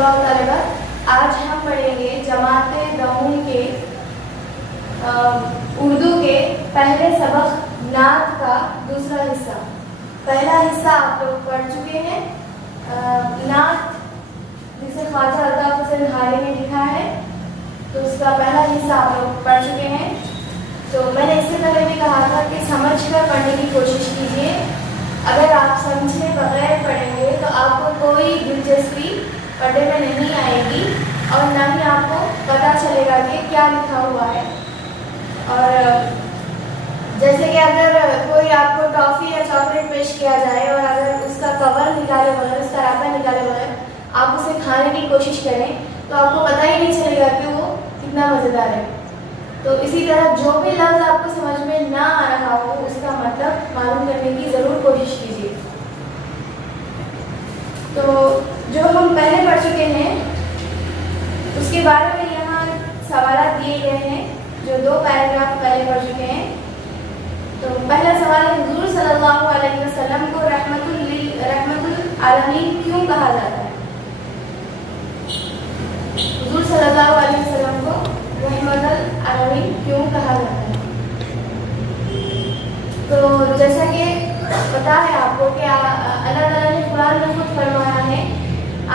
طلباء و طالبات، آج ہم پڑھیں گے جماعت دہوم کے اردو کے پہلے سبق نعت کا دوسرا حصہ۔ پہلا حصہ آپ لوگ پڑھ چکے ہیں، نعت جسے خواجہ الطاف حسین حالی نے لکھا ہے، تو اس کا پہلا حصہ آپ لوگ پڑھ چکے ہیں۔ تو میں نے اس سے پہلے بھی کہا تھا کہ سمجھ کر پڑھنے کی کوشش کیجیے۔ اگر آپ سمجھے بغیر پڑھیں گے تو آپ کو کوئی دلچسپی پڑھنے میں نہیں آئے گی اور نہ ہی آپ کو پتہ چلے گا کہ کیا لکھا ہوا ہے۔ اور جیسے کہ اگر کوئی آپ کو ٹافی یا چاکلیٹ پیش کیا جائے اور اگر اس کا کور نکالے بغیر، اس کا ریپر نکالے بغیر آپ اسے کھانے کی کوشش کریں تو آپ کو پتہ ہی نہیں چلے گا کہ وہ کتنا مزیدار ہے۔ تو اسی طرح جو بھی لفظ آپ کو سمجھ میں نہ آ رہا ہو اس کا مطلب معلوم کرنے کی ضرور کوشش کیجیے۔ تو جو ہم پہلے پڑھ چکے ہیں اس کے بارے میں یہاں سوالات دیے گئے ہیں، جو 2 پیراگراف پہلے پڑھ چکے ہیں۔ تو پہلا سوال ہے، حضور صلی اللہ علیہ وسلم کو رحمت العالمین کیوں کہا جاتا ہے؟ حضور صلی اللہ علیہ وسلم کو رحمت العالمین کیوں کہا جاتا ہے؟ تو جیسا کہ پتا ہے آپ کو کہ اللہ تعالیٰ نے قرآن میں خود فرمایا ہے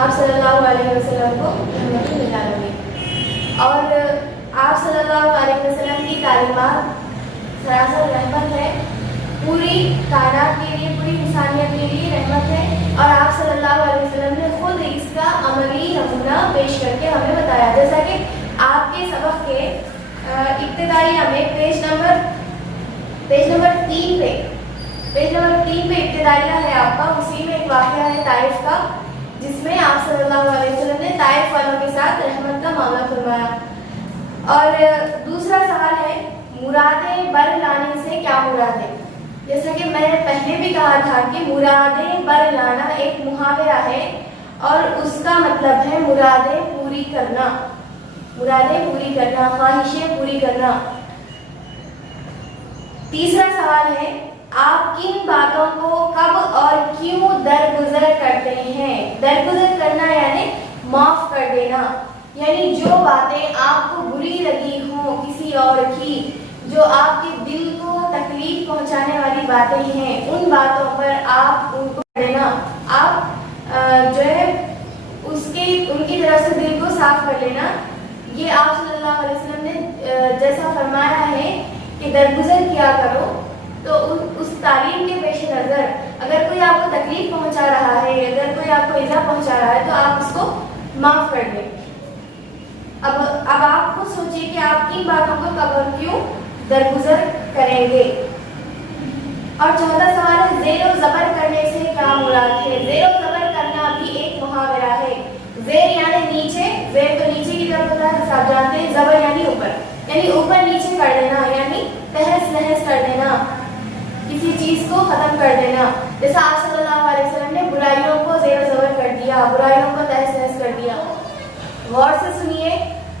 آپ صلی اللہ علیہ وسلم کو رحمت العالمین، اور آپ صلی اللہ علیہ وسلم کی تعلیمات سراسر رحمت ہے، پوری کائنات کے لیے، پوری انسانیت کے لیے رحمت ہے، اور آپ صلی اللہ علیہ وسلم نے خود اس کا عملی نمونہ پیش کر کے ہمیں بتایا۔ جیسا کہ آپ کے سبق کے ابتدائی ہمیں پیج نمبر 3 پہ ابتدائیہ ہے آپ کا، اسی میں ایک واقعہ ہے طائف کا، جس میں آپ صلی اللہ علیہ وسلم نے طائف والوں کے ساتھ رحمت کا معاملہ فرمایا۔ اور دوسرا سوال ہے، مرادیں بر لانے سے کیا مراد ہے؟ جیسا کہ میں نے پہلے بھی کہا تھا کہ مرادیں بر لانا ایک محاورہ ہے اور اس کا مطلب ہے مرادیں پوری کرنا، خواہشیں پوری کرنا۔ تیسرا سوال ہے، آپ کن باتوں کو کب اور کیوں درگزر کرتے ہیں؟ درگزر کرنا یعنی معاف کر دینا، یعنی جو باتیں آپ کو بری لگی ہوں کسی اور کی، جو آپ کے دل کو تکلیف پہنچانے والی باتیں ہیں، ان باتوں پر آپ ان کو دینا، آپ جو ہے ان کی طرف سے دل کو صاف کر لینا۔ یہ آپ صلی اللہ علیہ وسلم نے جیسا فرمایا ہے کہ درگزر کیا کرو، تو اس تعلیم کے پیش نظر اگر کوئی آپ کو تکلیف پہنچا رہا ہے، اگر کوئی آپ کو ایذا پہنچا رہا ہے تو آپ اس کو معاف کر دیں۔ اب آپ خود سوچیے کہ آپ کن باتوں کو کب اور کیوں درگزر کریں گے۔ اور چوتھا سوال ہے، زیر و زبر کرنے سے کیا مراد ہے؟ زیر و زبر کرنا بھی ایک محاورہ ہے۔ زیر یعنی نیچے، زیر تو نیچے کی طرف ہوتا ہے، آپ جانتے ہیں، زبر یعنی اوپر، یعنی اوپر نیچے کر دینا، یعنی تہس نہس کر دینا، کسی چیز کو ختم کر دینا۔ جیسا آپ صلی اللہ علیہ وسلم نے برائیوں کو زیر و زبر کر دیا، برائیوں کو تہس نہس کر دیا۔ غور سے سنیے،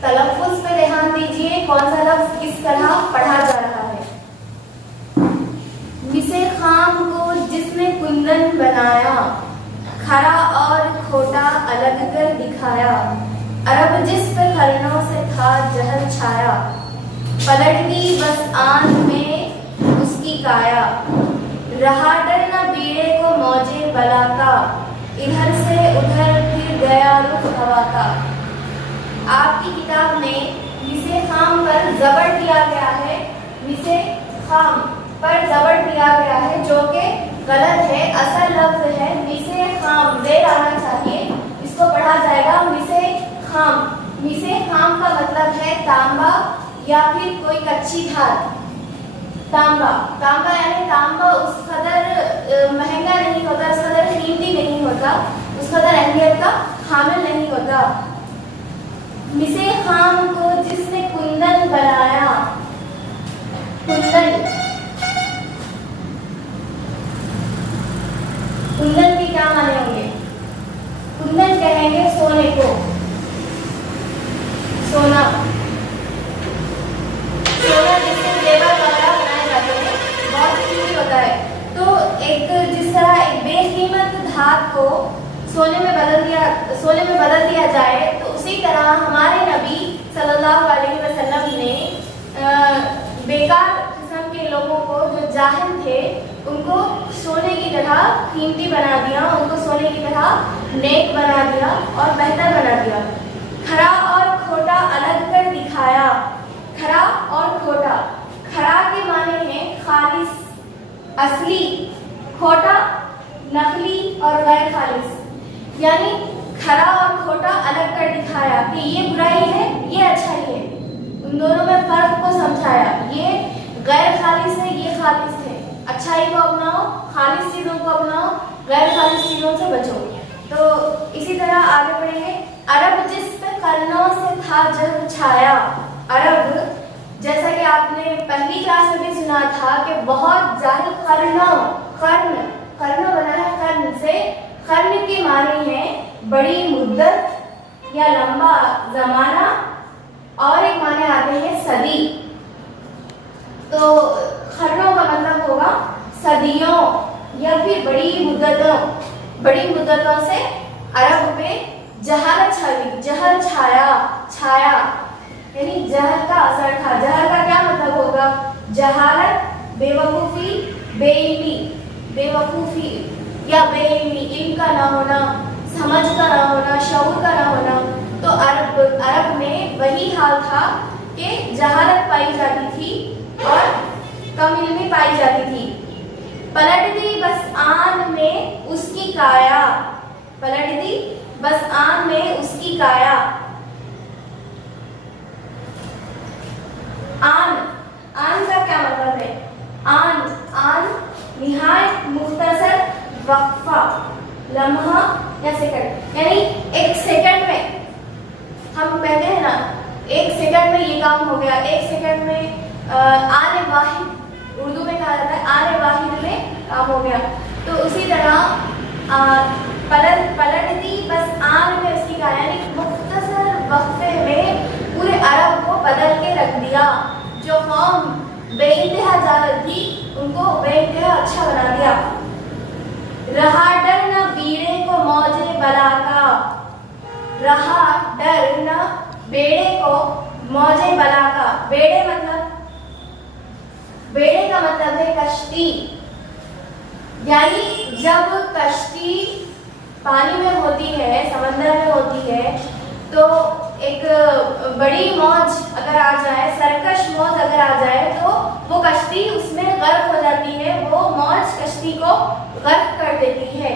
تلفظ پہ دھیان دیجیے، کون سا لفظ کس طرح پڑھا جا رہا ہے۔ مسے خام کو جس نے کندن بنایا، کھڑا اور کھوٹا الگ کر دکھایا، عرب جس پہ قرنوں سے تھا جہل چھایا، پلٹ دی بس آن میں اس کی کایا، رہا ڈر نہ بیڑے کو موجے بلا کا، ادھر سے ادھر پھر گیا رخ ہوا کا۔ آپ کی کتاب میں مسے خام پر زبر دیا گیا ہے، مسے خام پر زبر دیا گیا ہے جو کہ غلط ہے۔ اصل لفظ ہے مسے خام، زیر آنا چاہیے، اس کو پڑھا جائے گا مسے خام۔ مسے خام کا مطلب ہے تانبا یا پھر کوئی کچی دھات۔ تانبا یعنی تانبا اس قدر مہنگا نہیں ہوتا، اس قدر قیمتی نہیں ہوتا، اس قدر اہمیت کا حامل نہیں ہوتا۔ مسے خام کو جس نے کندن بنایا، کندن کے کیا معنی ہوں گے؟ کندن کہیں گے سونے کو، سونا جس سے زیور وغیرہ بنائے جاتے ہیں، بہت قیمتی ہوتا ہے۔ تو ایک جس طرح ایک بے قیمت دھات کو सोने में बदल दिया जाए, तो उसी तरह हमारे नबी सल्लल्लाहु अलैहि वसल्लम ने बेकार किस्म के लोगों को, जो जाहिल थे, उनको सोने की तरह कीमती बना दिया, उनको सोने की तरह नेक बना दिया और बेहतर बना दिया। खरा और खोटा अलग कर दिखाया। खरा और खोटा, खरा के माने हैं खालिस, असली, खोटा नकली और गैर खालिस। यानी खरा और खोटा अलग कर दिखाया कि ये बुराई है, ये अच्छाई है, उन दोनों में फर्क को समझाया। ये गैर खालिस है, ये खालिस है। अच्छाई को अपनाओ, खालिस चीज़ों को अपनाओ, गैर खालिस चीज़ों से बचो। तो इसी तरह आगे बढ़ेंगे। अरब जिस पे कर्नों से था जब छाया। अरब, जैसा कि आपने पहली क्लास में भी सुना था कि बहुत जाहिल कर्ण बना है कर्ण से। कर्ण के माने हैं बड़ी मुद्दत या लंबा जमाना, और एक माने आते हैं सदी। तो कर्णों का मतलब होगा सदियों या फिर बड़ी मुद्दतों से अरब पे जहालत छाई, जहल छाया यानी जहल का असर था। जहल का क्या मतलब होगा? जहालत, बेवकूफ़ी, बेवकूफ़ी या बेइल्मी, इल्म का ना होना, समझ का ना होना, शऊर का ना होना। तो अरब में वही हाल था कि जहालत पाई जाती थी और कम इल्मी पाई जाती थी। पलट दी बस आन में उसकी काया। पलट दी बस आन में उसकी काया। आन का क्या मतलब है? आन निहायत मुख्तसर वक्फा, लम्हा या सेकंड। यानी एक सेकंड में, हम कहते हैं ना, एक सेकंड में ये काम हो गया, एक सेकंड में आने वाहिद, उर्दू में कहा जाता है आने वाहिद में काम हो गया। तो उसी तरह पलट दी बस आन में उसकी काया, यानी मुख्तसर वक्फे में पूरे अरब को बदल के रख दिया। जो कौम बेइंतहा जाहिल थी, उनको बेइंतहा अच्छा बना दिया। रहा डर न बीड़े को मौजे बला का। रहा डर न बेड़े को मौजे बला का। बेड़े का मतलब है कश्ती। यानी जब कश्ती पानी में होती है, समंदर में होती है, तो एक बड़ी मौज अगर आ जाए, सरकश मौज अगर आ जाए, तो वो कश्ती उसमें गर्क हो जाती है, वो मौज कश्ती को गर्क कर देती है।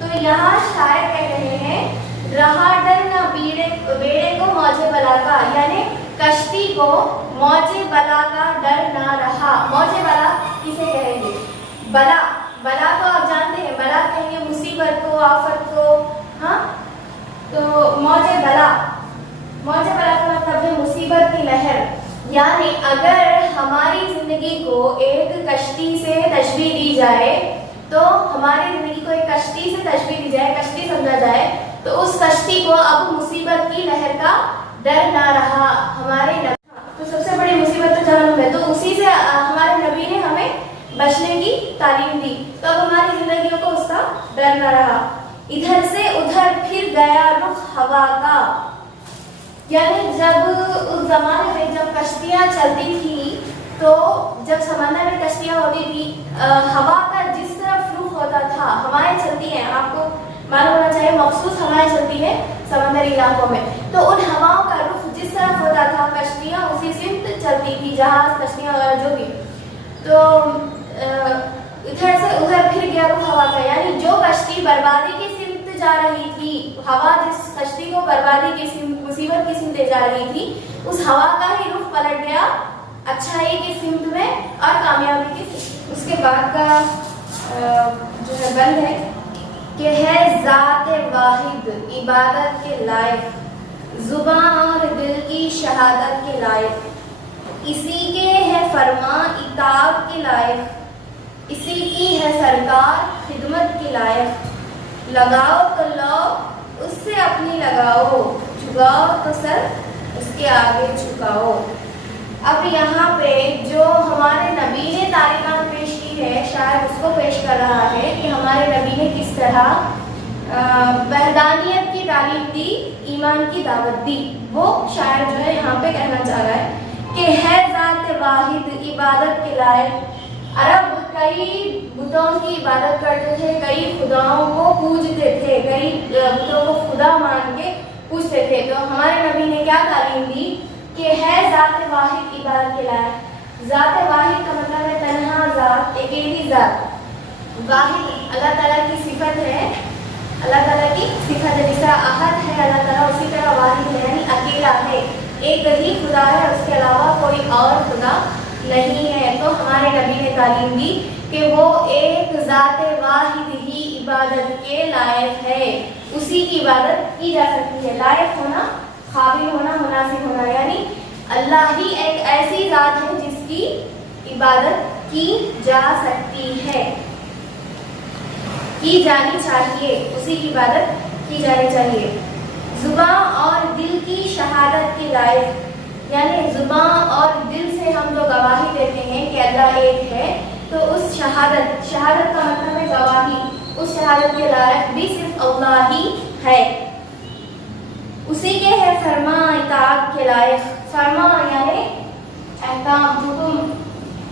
तो यहाँ शायर कह रहे हैं रहा डर न बेड़े को मौजे बला का, यानी कश्ती को मौजे बला का डर ना रहा। मौजे बला किसे कहेंगे? बला तो आप जानते हैं, बला कहेंगे मुसीबत को, आफत को। हाँ, तो मौजे बला का मतलब है मुसीबत की लहर। यानी अगर हमारी जिंदगी को एक कश्ती से तशबीह दी जाए, तो हमारी जिंदगी को एक कश्ती से तशबीह दी जाए, कश्ती समझा जाए, तो उस कश्ती को अब मुसीबत की लहर का डर ना रहा। हमारे नबी, तो सबसे बड़ी मुसीबत तो जहन्नुम है, तो उसी से हमारे नबी ने हमें बचने की तालीम दी, तो अब हमारी जिंदगियों को उसका डर ना रहा। इधर से उधर फिर गया रुख हवा का। यानी जब उस जमाने में जब कश्तियाँ चलती थी, तो जब समंदर में कश्तियाँ होती थी, हवा का जिस तरफ रुख होता था, हवाएं चलती हैं, आपको मालूम होना चाहिए, मखसूस हवाएं चलती है समंदरी इलाकों में, तो उन हवाओं का रुख जिस तरफ होता था, कश्तियाँ उसी सिमत चलती थी, जहाज, कश्तियाँ वगैरह जो भी। तो इधर से उधर फिर गया रुख हवा का, यानी जो कश्ती बर्बादी की सिमत जा रही थी, हवा जिस कश्ती को बर्बादी की मुसीबत की सिमत जा रही थी, उस हवा का ही रुख पलट गया अच्छाई की सिमत में और कामयाबी की सिमत। उसके बाद का जो है बंद है कि है ज़ात वाहिद इबादत के लायक, ज़ुबान और दिल की शहादत के लायक, इसी के है फरमा इताअत के लायक, इसी की है सरकार खिदमत के लायक। लगाओ तो लो उससे अपनी लगाओ, झुकाओ तो सर उसके आगे झुकाओ। अब यहाँ पे जो हमारे नबी ने तालीमात पेश की है, शायद उसको पेश कर रहा है कि हमारे नबी ने किस तरह वहदानियत की तालीम दी, ईमान की दावत दी। वो शायर जो है यहाँ पे कहना चाह रहा है कि है ज़ात वाहिद इबादत के लायक। अरब कई बुतों की इबादत करते थे, कई खुदाओं को पूजते थे, कई बुतों को खुदा मान के पूजते थे। तो हमारे नबी ने क्या तालीम दी कि है ज़ात वाहिद इबादत के लायक। ज़ात वाहिद का मतलब है तन्हा ज़ात, अकेली ज़ात। वाहिद अल्लाह ताला की सिफत है, अल्लाह ताला की सिफत है। जिस तरह अहद है अल्लाह ताला, उसी तरह वाहिद है यानी अकेला है, एक ही खुदा है, उसके अलावा कोई और खुदा नहीं है। तो हमारे नबी ने तालीम दी कि वो एक ज़ात वाहिद ही इबादत के लायक है, उसी की इबादत की जा सकती है। लायक होना, काबिल होना, मुनासिब होना, यानी अल्लाह ही एक ऐसी ज़ात है जिसकी इबादत की जा सकती है, की जानी चाहिए, उसी की इबादत की जानी चाहिए। ज़ुबान और दिल की शहादत के लायक, यानी ज़ुबान और दिल से हम जो गवाही देते हैं कि अल्लाह एक है, तो उस शहादत, शहादत का मतलब है गवाही, उस शहादत के लायक भी सिर्फ अल्लाह ही है। उसी के है फरमा इताअत के लायक। फरमा यानी अहकाम,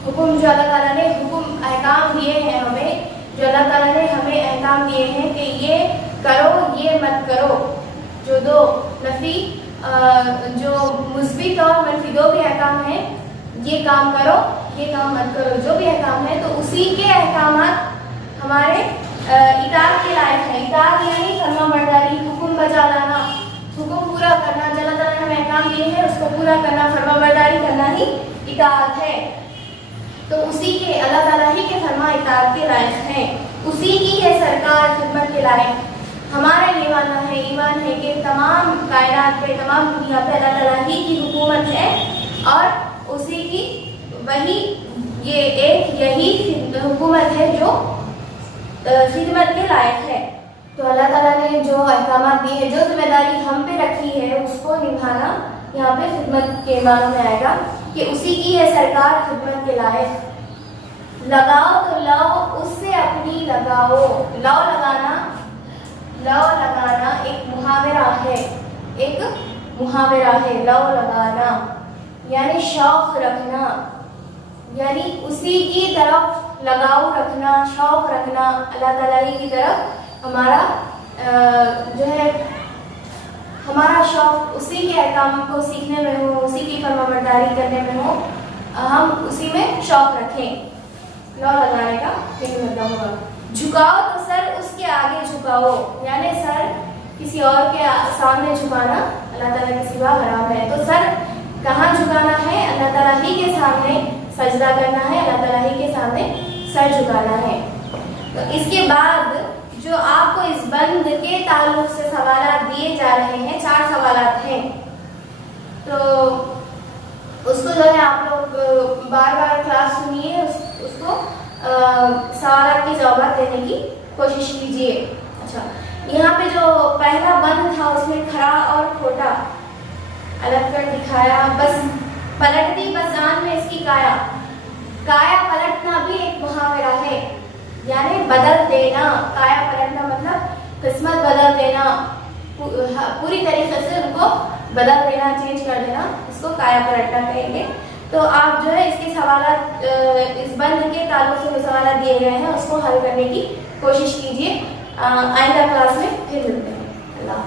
हुक्म जो अल्लाह ताला ने हुक्म अहकाम दिए हैं हमें, जो अल्लाह ताला ने हमें अहकाम दिए हैं कि ये करो, ये मत करो। जो दो नफ़ी, जो मुस्बित और मनफी दो भी अहकाम हैं, ये काम करो, ये काम मत करो, जो भी अहकाम है, तो उसी के अहकामात हमारे इताअत के लायक है। इताअत यानी फरमाबरदारी, हुक्म बजा लाना, हुक्म पूरा करना, जो अल्लाह ताला ने हमें अहकाम दिए हैं उसको पूरा करना, फरमाबरदारी करना ही इताअत है। तो उसी के, अल्लाह ताला ही के फरमा इताअत के लायक हैं, उसी की है सरकार खिदमत के लायक। हमारा ये मानना है, ईमान है कि तमाम कायनात पे, तमाम दुनिया पे अल्लाह ताला ही की हुकूमत है और उसी की वही ये एक यही हुकूमत है जो खिदमत के लायक है। तो अल्लाह ताला ने जो अहकाम दिए हैं, जो जिम्मेदारी हम पे रखी है, उसको निभाना यहाँ पे खिदमत के मानों में आएगा कि उसी की है सरकार खिदमत के लायक। लगाओ तो लाओ उससे अपनी लगाओ। लाओ लगाना, लाओ लगाना एक मुहावरा है, एक मुहावरा है लाओ लगाना, यानी शौक रखना, यानी उसी की तरफ लगाव रखना, शौक रखना, अल्लाह ताला ही की तरफ हमारा जो है हमारा शौक उसी के अहकाम को सीखने में हो, उसी की फरमाबरदारी करने में हो, हम उसी में शौक रखें। लौ लगाने का फिर मतलब होगा। झुकाओ तो सर उसके आगे झुकाओ, यानी सर किसी और के सामने झुकाना अल्लाह ताला के सिवा हराम है। तो सर कहाँ झुकाना है? अल्लाह ताला ही के सामने सजदा करना है, अल्लाह ताला ही के सामने सर झुकाना है। तो इसके बाद जो आपको इस बंद के ताल्लुक से सवालात दिए जा रहे हैं, 4 सवालात हैं, तो उसको जो है आप लोग बार बार क्लास सुनिए, उसको सवालात के जवाब देने की कोशिश कीजिए। अच्छा, यहाँ पे जो पहला बंद था उसमें खरा और खोटा अलग कर दिखाया। बस पलट दी बसान में इसकी काया। काया पलटना भी एक मुहावरा है, यानी बदल देना। काया पलटना मतलब किस्मत बदल देना, पूरी तरीके से उनको बदल देना, चेंज कर देना, इसको काया पलटना कहेंगे। तो आप जो है इसके सवालात, इस बंद के ताल्लुक से जो सवालात दिए गए हैं उसको हल करने की कोशिश कीजिए। आइंदा क्लास में फिर मिलते हैं। अल्लाह।